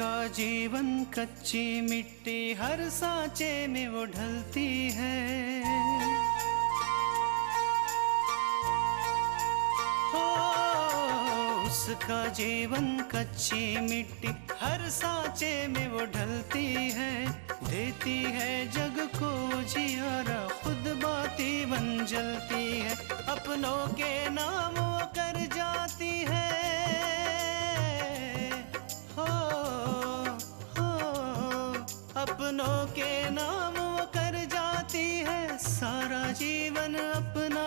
उसका जीवन कच्ची मिट्टी हर सांचे में वो ढलती है। हो उसका जीवन कच्ची मिट्टी हर सांचे में वो ढलती है। देती है जग को जियारा खुद बाती बन जलती है। अपनों के नाम वो कर जाती है। अपनों के नाम वो कर जाती है। सारा जीवन अपना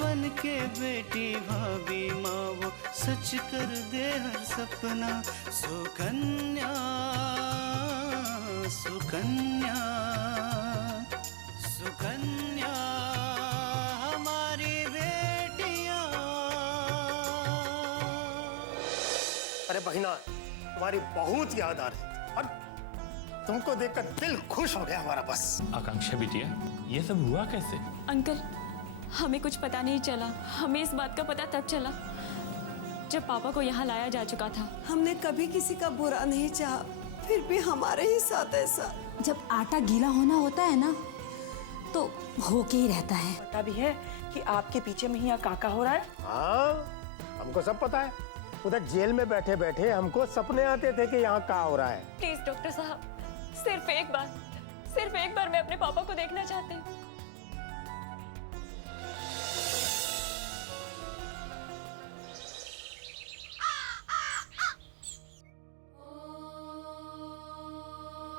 बन के बेटी भाभी माँ वो सच कर दे हर सपना। सुकन्या सुकन्या सुकन्या हमारी बेटियां। अरे बहिना, तुम्हारी बहुत याद आ रही और तुमको देखकर दिल खुश हो गया हमारा। बस आकांक्षा बिटिया, ये सब हुआ कैसे? अंकल, हमें कुछ पता नहीं चला। हमें इस बात का पता तब चला जब पापा को यहाँ लाया जा चुका था। हमने कभी किसी का बुरा नहीं चाहा, फिर भी हमारे ही साथ ऐसा। जब आटा गीला होना होता है ना तो होके ही रहता है। पता भी है कि आपके पीछे में ही यहाँ काका हो रहा है। हाँ, हमको सब पता है। उधर जेल में बैठे बैठे हमको सपने आते थे कि यहाँ क्या हो रहा है। प्लीज डॉक्टर साहब, सिर्फ एक बार मैं अपने पापा को देखना चाहती हूँ।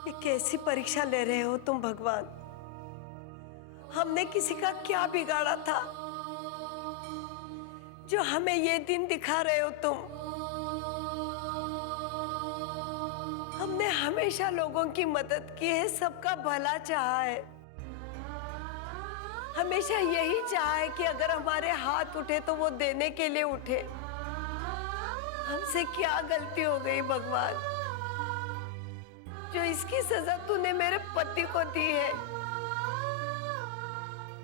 ये कैसी परीक्षा ले रहे हो तुम भगवान? हमने किसी का क्या बिगाड़ा था जो हमें ये दिन दिखा रहे हो तुम? हमने हमेशा लोगों की मदद की है, सबका भला चाहा है। हमेशा यही चाहा है कि अगर हमारे हाथ उठे तो वो देने के लिए उठे। हमसे क्या गलती हो गई भगवान जो इसकी सजा तूने मेरे पति को दी है?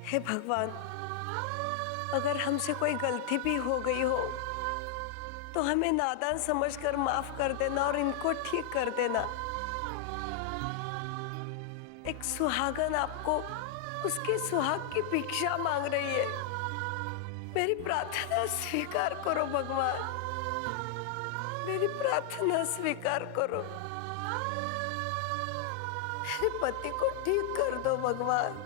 हे भगवान, अगर हमसे कोई गलती भी हो गई हो तो हमें नादान समझकर माफ कर देना और इनको ठीक कर देना। एक सुहागन आपको उसके सुहाग की भिक्षा मांग रही है। मेरी प्रार्थना स्वीकार करो भगवान, मेरी प्रार्थना स्वीकार करो। मेरे पति को ठीक कर दो भगवान।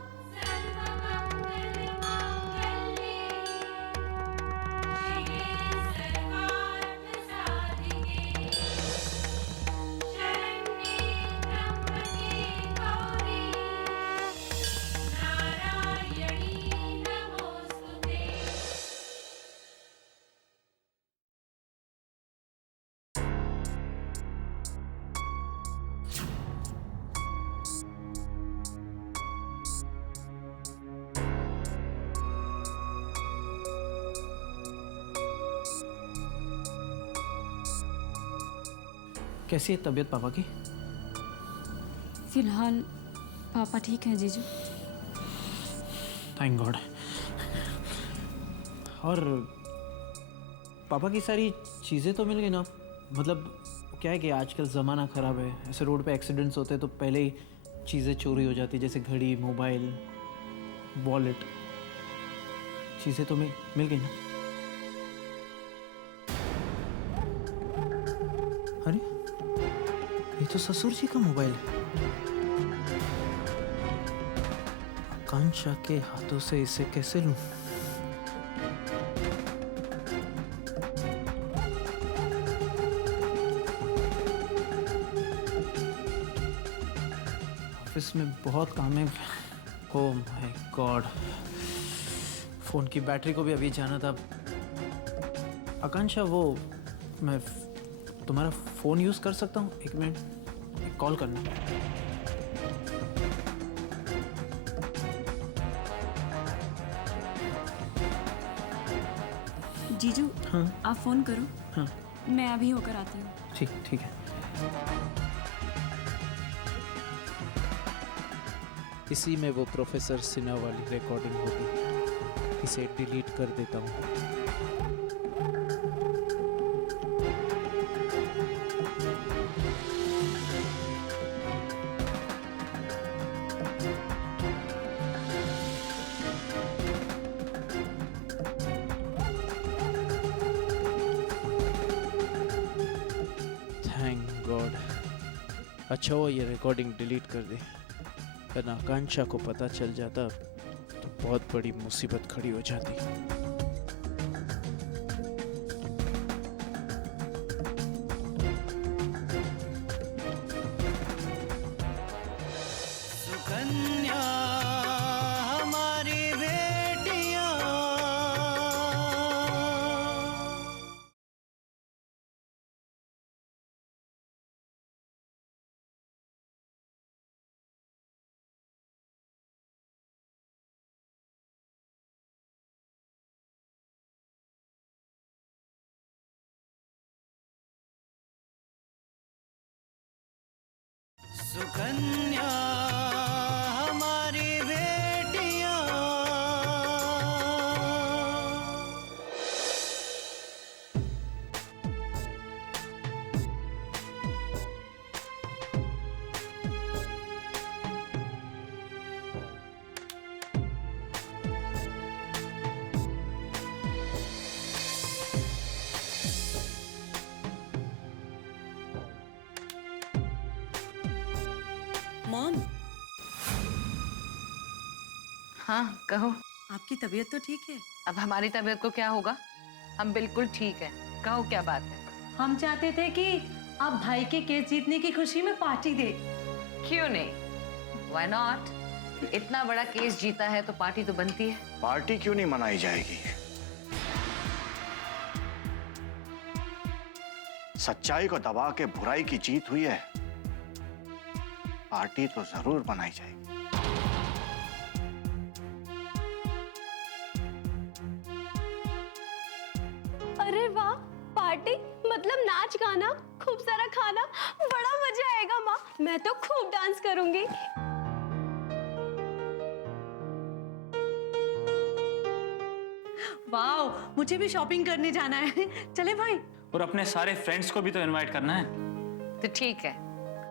कैसी है तबीयत पापा की? फिलहाल पापा ठीक हैं जीजू। Thank God. और पापा की सारी चीज़ें तो मिल गई ना? मतलब क्या है कि आजकल ज़माना ख़राब है, ऐसे रोड पे एक्सीडेंट्स होते हैं तो पहले ही चीज़ें चोरी हो जाती, जैसे घड़ी, मोबाइल, वॉलेट। चीज़ें तो मिल गई ना? अरे ये तो ससुर जी का मोबाइल है। आकांक्षा के हाथों से इसे कैसे लूं? ऑफिस में बहुत काम है। ओह माय गॉड, फोन की बैटरी को भी अभी जाना था। आकांक्षा, वो मैं तुम्हारा फ़ोन यूज़ कर सकता हूँ? एक मिनट, एक कॉल करना। जीजू, हाँ आप फ़ोन करो। हाँ मैं अभी होकर आती हूँ। ठीक है। इसी में वो प्रोफेसर सिन्हा वाली रिकॉर्डिंग होगी। इसे डिलीट कर देता हूँ। अच्छा वो ये रिकॉर्डिंग डिलीट कर दे, वरना आकांक्षा को पता चल जाता तो बहुत बड़ी मुसीबत खड़ी हो जाती। सुकन्या हमारी बेटियां, सुकन्या हमारी बेटियां। मॉम, हाँ कहो। आपकी तबीयत तो ठीक है? अब हमारी तबीयत को क्या होगा, हम बिल्कुल ठीक है। कहो क्या बात है। हम चाहते थे कि आप भाई के केस जीतने की खुशी में पार्टी दे। क्यों नहीं, व्हाई नॉट। इतना बड़ा केस जीता है तो पार्टी तो बनती है। पार्टी क्यों नहीं मनाई जाएगी? सच्चाई को दबा के बुराई की जीत हुई है, पार्टी तो जरूर मनाई जाएगी। अरे वाह, पार्टी मतलब नाच गाना, खूब सारा खाना, बड़ा मजा आएगा माँ। मैं तो खूब डांस करूंगी। वाओ, मुझे भी शॉपिंग करने जाना है। चले भाई। और अपने सारे फ्रेंड्स को भी तो इनवाइट करना है। तो ठीक है,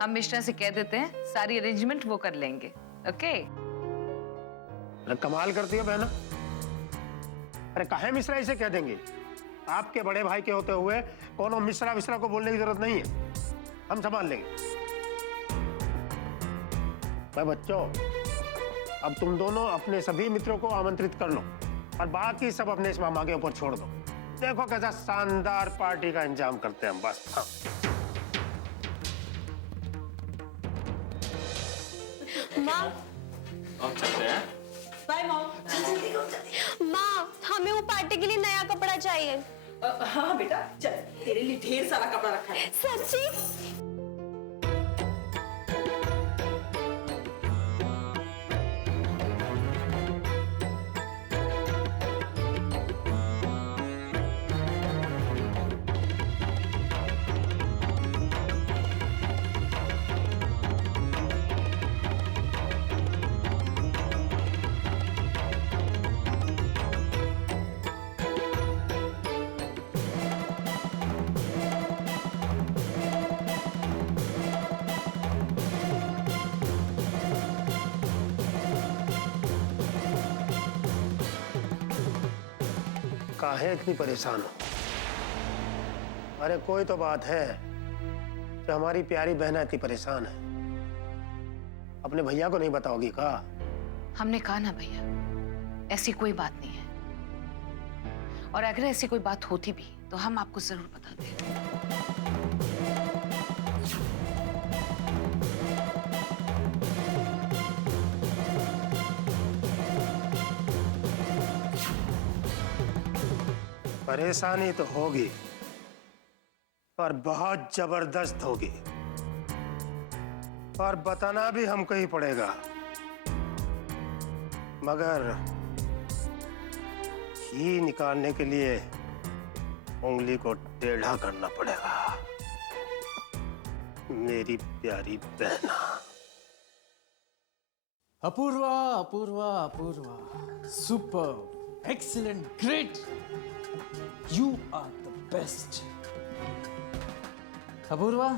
हम मिश्रा से कह देते हैं, सारी अरेंजमेंट वो कर लेंगे। ओके। अरे कमाल करती हो बहना। अरे काहे मिश्रा इसे कह देंगे? आपके बड़े भाई के होते हुए कोनो मिश्रा विश्रा को बोलने की जरूरत नहीं है, हम संभाल लेंगे। भाई बच्चों, अब तुम दोनों अपने सभी मित्रों को आमंत्रित कर लो और बाकी सब अपने इस मामा के ऊपर छोड़ दो। देखो कैसा शानदार पार्टी का इंतजाम करते हैं हम। बस हाँ। माँ, अब चलते हैं। Bye mom. माँ, हमें वो पार्टी के लिए नया कपड़ा चाहिए। हाँ बेटा, चल, तेरे लिए ढेर सारा कपड़ा रखा है। सच्ची? काहे इतनी परेशान हो? अरे कोई तो बात है कि हमारी प्यारी बहना इतनी परेशान है, अपने भैया को नहीं बताओगी का? हमने कहा ना भैया, ऐसी कोई बात नहीं है। और अगर ऐसी कोई बात होती भी तो हम आपको जरूर बताते। परेशानी तो होगी पर बहुत जबरदस्त होगी, और बताना भी हमको ही पड़ेगा। मगर घी निकालने के लिए उंगली को टेढ़ा करना पड़ेगा, मेरी प्यारी बहना। Apurva, Apurva, Apurva, super, excellent, great, you are the best. Apurva,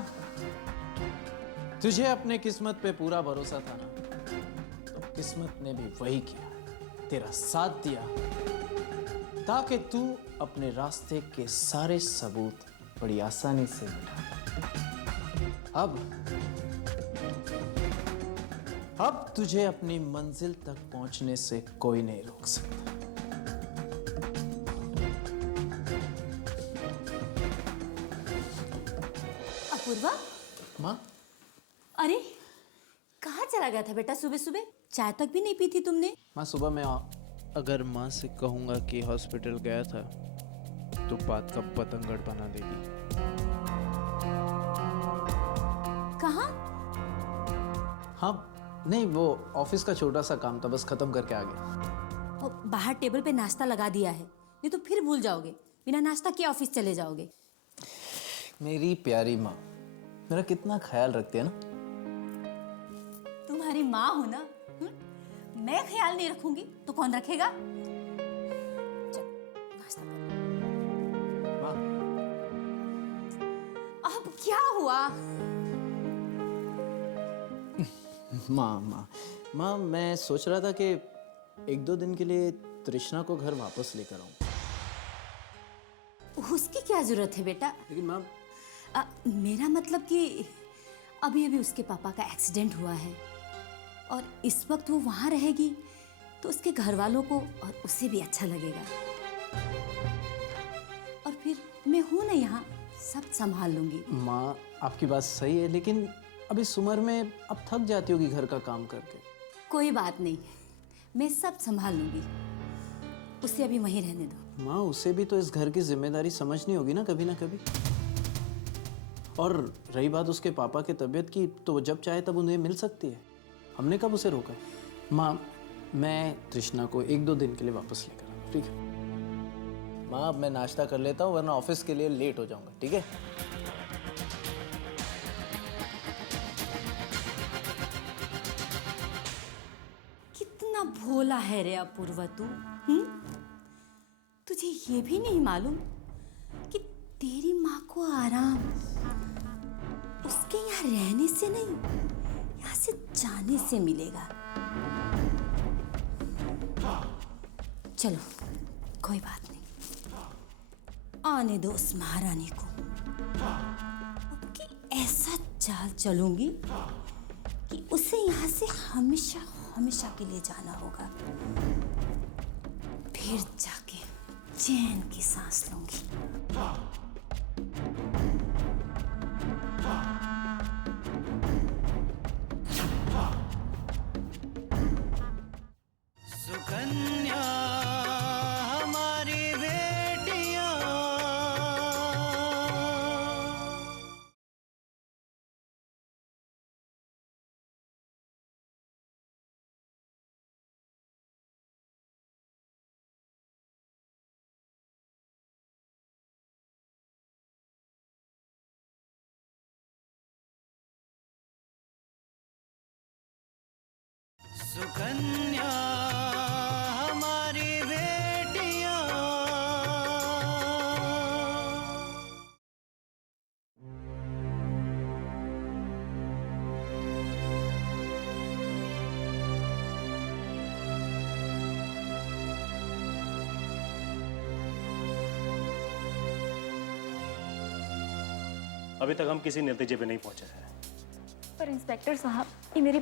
तुझे अपने किस्मत पे पूरा भरोसा था ना, तो किस्मत ने भी वही किया, तेरा साथ दिया ताकि तू अपने रास्ते के सारे सबूत बड़ी आसानी से मिटा। अब अब तुझे अपनी मंजिल तक पहुंचने से कोई नहीं रोक सकता। अपूर्वा, माँ, अरे कहाँ चला गया था बेटा सुबह सुबह? चाय तक भी नहीं पी थी तुमने? माँ सुबह मैं अगर माँ से कहूँगा कि हॉस्पिटल गया था तो बात का पतंगड़ बना देगी। कहाँ? हाँ, नहीं वो ऑफिस का छोटा सा काम था, बस खत्म करके आ गया। वो बाहर टेबल पे नाश्ता लगा दिया है, नहीं तो फिर भूल जाओगे। बिना नाश्ता किए ऑफिस चले जाओगे। मेरी प्यारी माँ मेरा कितना ख्याल रखती है ना। तुम्हारी माँ हो ना, मैं ख्याल नहीं रखूंगी तो कौन रखेगा? चल नाश्ता कर। माँ, अब क्या हुआ? माँ मैं सोच रहा था कि 1-2 दिन के लिए तृष्णा को घर वापस लेकर आऊं। उसकी क्या जरूरत है बेटा? लेकिन माँ मेरा मतलब कि अभी अभी उसके पापा का एक्सीडेंट हुआ है और इस वक्त वो वहाँ रहेगी तो उसके घर वालों को और उसे भी अच्छा लगेगा। और फिर मैं हूँ ना यहाँ, सब संभाल लूंगी। माँ आपकी बात सही है, लेकिन अब इस उम्र में अब थक जाती होगी घर का काम करके। कोई बात नहीं, मैं सब संभाल लूंगी। उसे अभी वहीं रहने दो। माँ उसे भी तो इस घर की जिम्मेदारी समझनी होगी ना कभी। और रही बात उसके पापा की तबीयत की, तो वो जब चाहे तब उन्हें मिल सकती है। हमने कब उसे रोका? माँ मैं तृष्णा को 1-2 दिन के लिए वापस लेकर आऊँ, ठीक है? माँ अब मैं नाश्ता कर लेता हूँ वरना ऑफिस के लिए लेट हो जाऊंगा, ठीक है? कितना भोला है रे अपूर्वा तू। तुझे ये भी नहीं मालूम कि तेरी माँ को आराम उसके यहाँ रहने से नहीं, यहाँ से जाने से मिलेगा। चलो कोई बात नहीं, आने दो उस महारानी को। अब की ऐसा चाल चलूंगी कि उसे यहाँ से हमेशा हमेशा के लिए जाना होगा, फिर जाके चैन की सांस लूंगी। सुकन्या हमारी बेटियां, सुकन्या हमारी बेटियां। अभी तक हम किसी नतीजे पे नहीं पहुंचे हैं। पर इंस्पेक्टर साहब, ये मेरी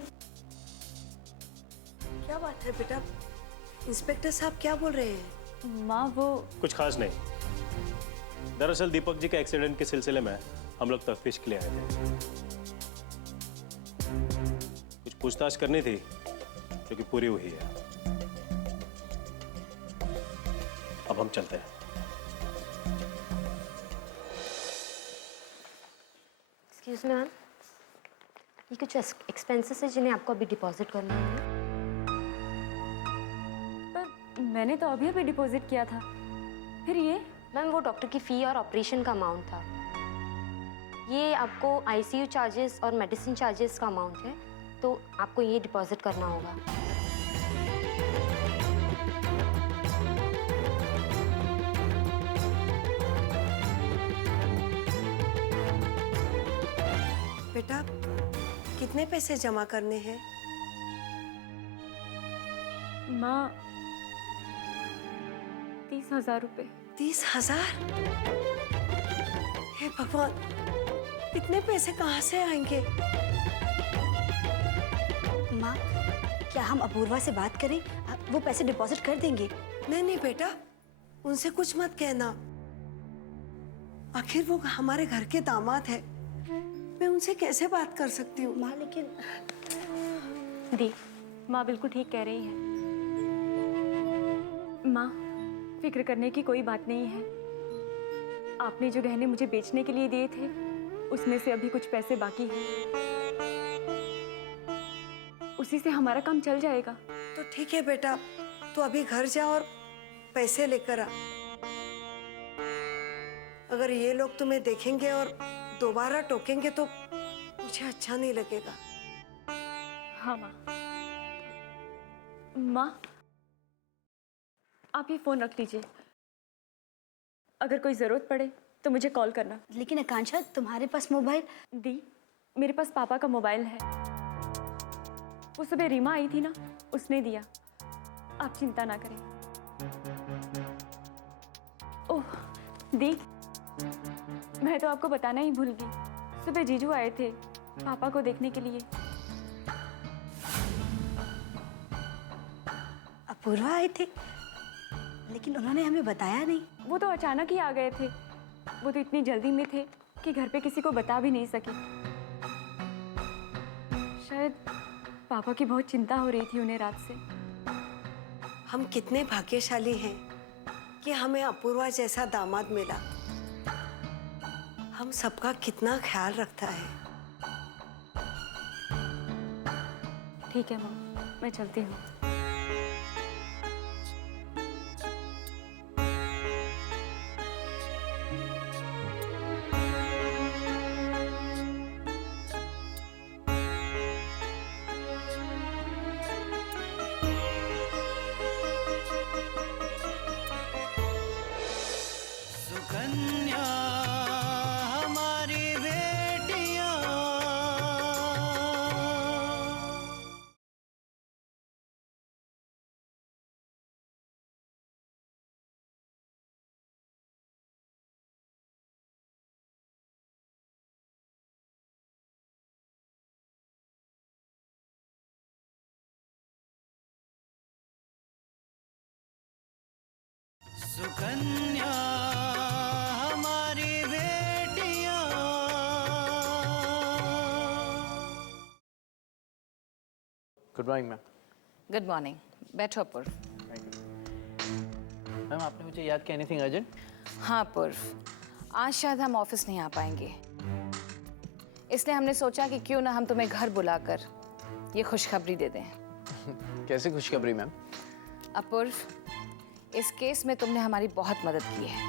क्या बात है बेटा? इंस्पेक्टर साहब क्या बोल रहे हैं? माँ वो कुछ खास नहीं। दरअसल दीपक जी के एक्सीडेंट के सिलसिले में हम लोग तफ्तीश के लिए आए थे। कुछ पूछताछ करनी थी जो कि पूरी हुई है। अब हम चलते हैं। एक्सक्यूज मी मैम, ये कुछ एक्सपेंसेस है जिन्हें आपको अभी डिपॉजिट करना है। पर मैंने तो अभी डिपॉजिट किया था। फिर ये? मैम वो डॉक्टर की फ़ी और ऑपरेशन का अमाउंट था। ये आपको आईसीयू चार्जेस और मेडिसिन चार्जेस का अमाउंट है, तो आपको ये डिपॉजिट करना होगा। बेटा कितने पैसे जमा करने हैं? माँ 30,000 रुपये। 30,000? हे भगवान, इतने पैसे कहाँ से आएंगे? माँ, क्या हम अपूर्वा से बात करें? वो पैसे डिपॉजिट कर देंगे। नहीं नहीं बेटा, उनसे कुछ मत कहना। आखिर वो हमारे घर के दामाद है, मैं उनसे कैसे बात कर सकती हूँ? माँ लेकिन दी, माँ बिल्कुल ठीक कह रही है। माँ, फिक्र करने की कोई बात नहीं है। आपने जो गहने मुझे बेचने के लिए दिए थे, उसमें से अभी कुछ पैसे बाकी हैं। उसी से हमारा काम चल जाएगा। तो ठीक है बेटा, तू अभी घर जा और पैसे लेकर आ। अगर ये लोग तुम्हें देखेंगे और दोबारा टोकेंगे तो मुझे अच्छा नहीं लगेगा। हाँ माँ। माँ, आप ये फोन रख लीजिए। अगर कोई जरूरत पड़े तो मुझे कॉल करना। लेकिन आकांक्षा, तुम्हारे पास मोबाइल? दी, मेरे पास पापा का मोबाइल है। वो सुबह रीमा आई थी ना, उसने दिया। आप चिंता ना करें। ओह दी, मैं तो आपको बताना ही भूल गई। सुबह जीजू आए थे पापा को देखने के लिए। अपूर्वा आए थे, लेकिन उन्होंने हमें बताया नहीं। वो तो अचानक ही आ गए थे। वो तो इतनी जल्दी में थे कि घर पे किसी को बता भी नहीं सके। शायद पापा की बहुत चिंता हो रही थी उन्हें रात से। हम कितने भाग्यशाली हैं कि हमें अपूर्वा जैसा दामाद मिला। हम सबका कितना ख्याल रखता है। ठीक है माँ, मैं चलती हूँ। सुकन्या हमारी बेटियां। सुकन्या हमारी बेटियां। Good morning ma'am. Good morning. बैठो अपूर्व। मैम, आपने मुझे याद किया? Anything urgent? हाँ अपूर्व, आज शायद हम ऑफिस नहीं आ पाएंगे, इसलिए हमने सोचा कि क्यों ना हम तुम्हें घर बुलाकर ये खुशखबरी दे दें। कैसी खुशखबरी मैम? अपूर्व, इस केस में तुमने हमारी बहुत मदद की है,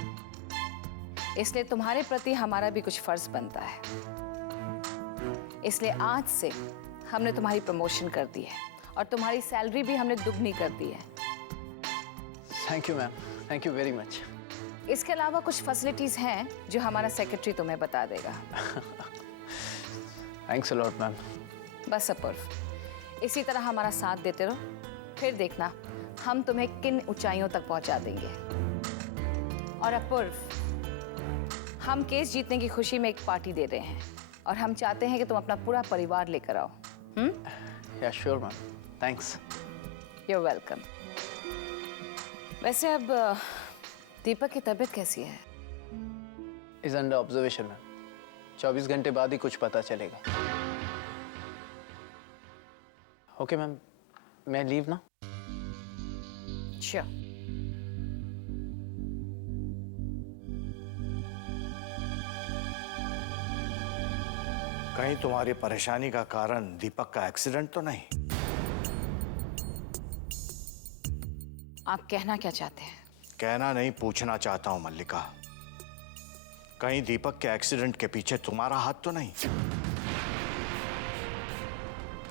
इसलिए तुम्हारे प्रति हमारा भी कुछ फर्ज बनता है। इसलिए आज से हमने तुम्हारी प्रमोशन कर दी है और तुम्हारी सैलरी भी हमने दुगनी कर दी है। Thank you ma'am, thank you very much. इसके अलावा कुछ फैसिलिटीज हैं जो हमारा सेक्रेटरी तुम्हें बता देगा। Thanks a lot ma'am. बस अपूर्व, इसी तरह हमारा साथ देते रहो, फिर देखना हम तुम्हें किन ऊंचाइयों तक पहुंचा देंगे। और अपूर्व, हम केस जीतने की खुशी में एक पार्टी दे रहे हैं और हम चाहते हैं कि तुम अपना पूरा परिवार लेकर आओ। या sure ma'am, thanks. You welcome. वैसे अब दीपक की तबीयत कैसी है? Is under observation ma'am. 24 घंटे बाद ही कुछ पता चलेगा। ओके मैम, मैं लीव ना? श्योर। कहीं तुम्हारी परेशानी का कारण दीपक का एक्सीडेंट तो नहीं? आप कहना क्या चाहते हैं? कहना नहीं, पूछना चाहता हूं मल्लिका। कहीं दीपक के एक्सीडेंट के पीछे तुम्हारा हाथ तो नहीं?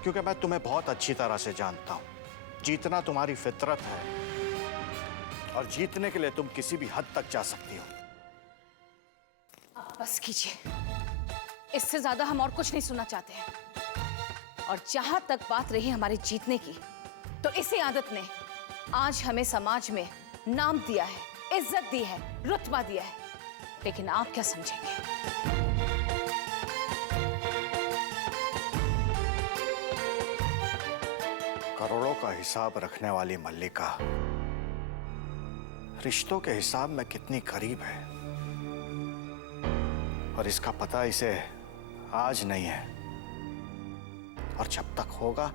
क्योंकि मैं तुम्हें बहुत अच्छी तरह से जानता हूं। जीतना तुम्हारी फितरत है और जीतने के लिए तुम किसी भी हद तक जा सकती हो। बस कीजिए, इससे ज्यादा हम और कुछ नहीं सुनना चाहते हैं। और जहां तक बात रही हमारे जीतने की, तो इसी आदत ने आज हमें समाज में नाम दिया है, इज्जत दी है, रुतबा दिया है। लेकिन आप क्या समझेंगे? करोड़ों का हिसाब रखने वाली मल्लिका रिश्तों के हिसाब में कितनी करीब है, और इसका पता इसे आज नहीं है, और जब तक होगा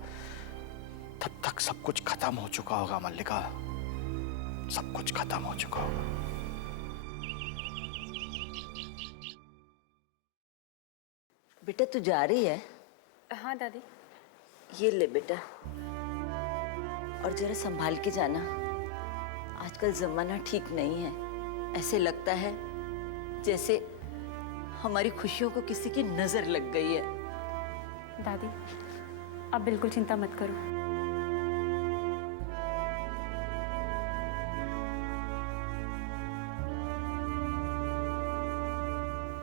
तब तक सब कुछ खत्म हो चुका होगा मल्लिका, सब कुछ खत्म हो चुका होगा। बेटा तू जा रही है? हाँ दादी। ये ले बेटा, और जरा संभाल के जाना, आजकल जमाना ठीक नहीं है। ऐसे लगता है जैसे हमारी खुशियों को किसी की नजर लग गई है। दादी आप बिल्कुल चिंता मत करो।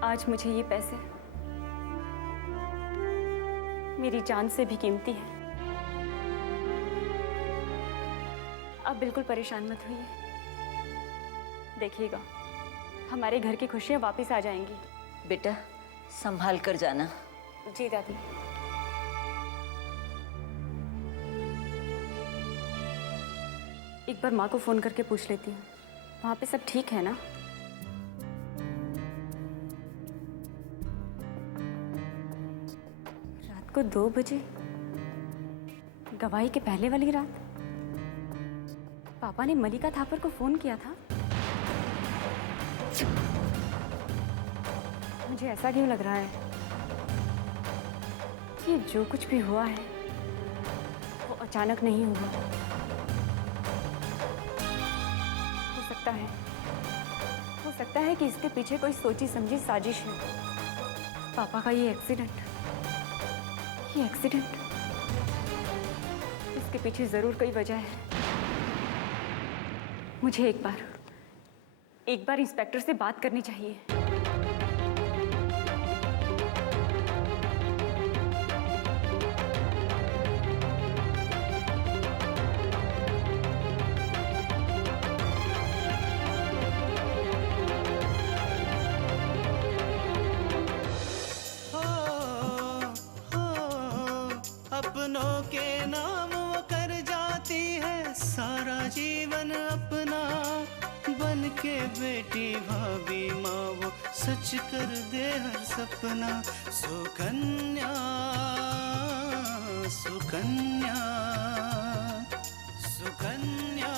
आज मुझे ये पैसे मेरी जान से भी कीमती है। आप बिल्कुल परेशान मत होइए, देखिएगा हमारे घर की खुशियां वापस आ जाएंगी। बेटा संभाल कर जाना। जी दादी। एक बार माँ को फोन करके पूछ लेती हूँ, वहाँ पे सब ठीक है ना? रात को 2 बजे, गवाही के पहले वाली रात, पापा ने मलिका थापर को फोन किया था। मुझे ऐसा क्यों लग रहा है कि जो कुछ भी हुआ है वो अचानक नहीं हुआ। हो सकता है कि इसके पीछे कोई सोची समझी साजिश है। पापा का ये एक्सीडेंट, इसके पीछे जरूर कोई वजह है। मुझे एक बार इंस्पेक्टर से बात करनी चाहिए। अपनों के नाम वो कर जाती है सारा जीवन अपना, बन के बेटी भाभी माँ वो सच कर दे हर सपना। सुकन्या सुकन्या सुकन्या